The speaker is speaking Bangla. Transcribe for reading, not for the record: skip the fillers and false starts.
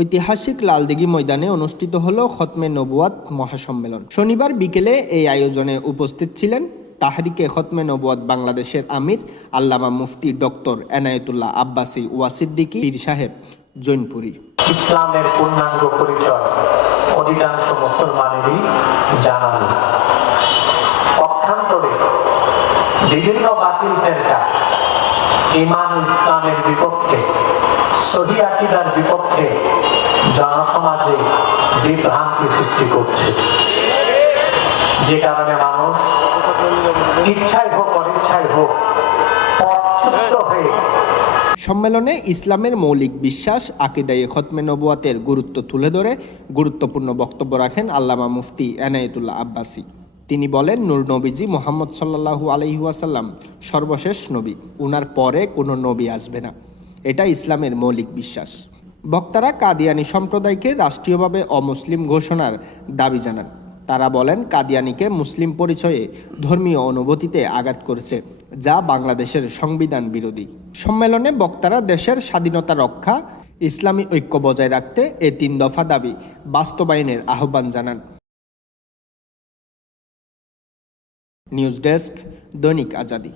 ঐতিহাসিক লালদিঘি ময়দানে অনুষ্ঠিত হলো খতমে নবুয়াত মহাসম্মেলন। শনিবার বিকেলে এই আয়োজনে উপস্থিত ছিলেন তাহরিকে খতমে নবুয়াত বাংলাদেশের আমির আল্লামা মুফতি ডক্টর এনায়েতুল্লাহ আব্বাসী ওয়া সিদ্দিকী পীর সাহেব জৈনপুরী। ইসলামের পূর্ণাঙ্গ পরিচয় অধিকাংশ মুসলমানেরই জানা নেই। পক্ষান্তরে বিভিন্ন বাতিল ফেরকা ঈমান ও ইসলামের বিপক্ষে, সহিহ আকীদার বিপক্ষে জনসমাজে বিভ্রান্তি সৃষ্টি করছে, যে কারণে মানুষ ইচ্ছায় হোক অনিচ্ছায় হোক পথচ্যুত হয়ে। সম্মেলনে ইসলামের মৌলিক বিশ্বাস আকীদায়ে খতমে নবুয়াতের গুরুত্ব তুলে ধরে গুরুত্বপূর্ণ বক্তব্য রাখেন আল্লামা মুফতি এনায়েতুল্লাহ আব্বাসী। তিনি বলেন, নূর নবীজি মুহাম্মদ সাল্লাল্লাহু আলাইহি ওয়াসাল্লাম সর্বশেষ নবী, উনার পরে কোনো নবী আসবে না। এটা ইসলামের মৌলিক বিশ্বাস। বক্তারা কাদিয়ানী সম্প্রদায়কে রাষ্ট্রীয়ভাবে অমুসলিম ঘোষণার দাবি জানান। তারা বলেন, কাদিয়ানীকে মুসলিম পরিচয়ে ধর্মীয় অনুভূতিতে আঘাত করেছে, যা বাংলাদেশের সংবিধান বিরোধী। সম্মেলনে বক্তারা দেশের স্বাধীনতা রক্ষা, ইসলামী ঐক্য বজায় রাখতে এই 3 দফা দাবি বাস্তবায়নের আহ্বান জানান। নিউজ ডেস্ক, দৈনিক আজাদী।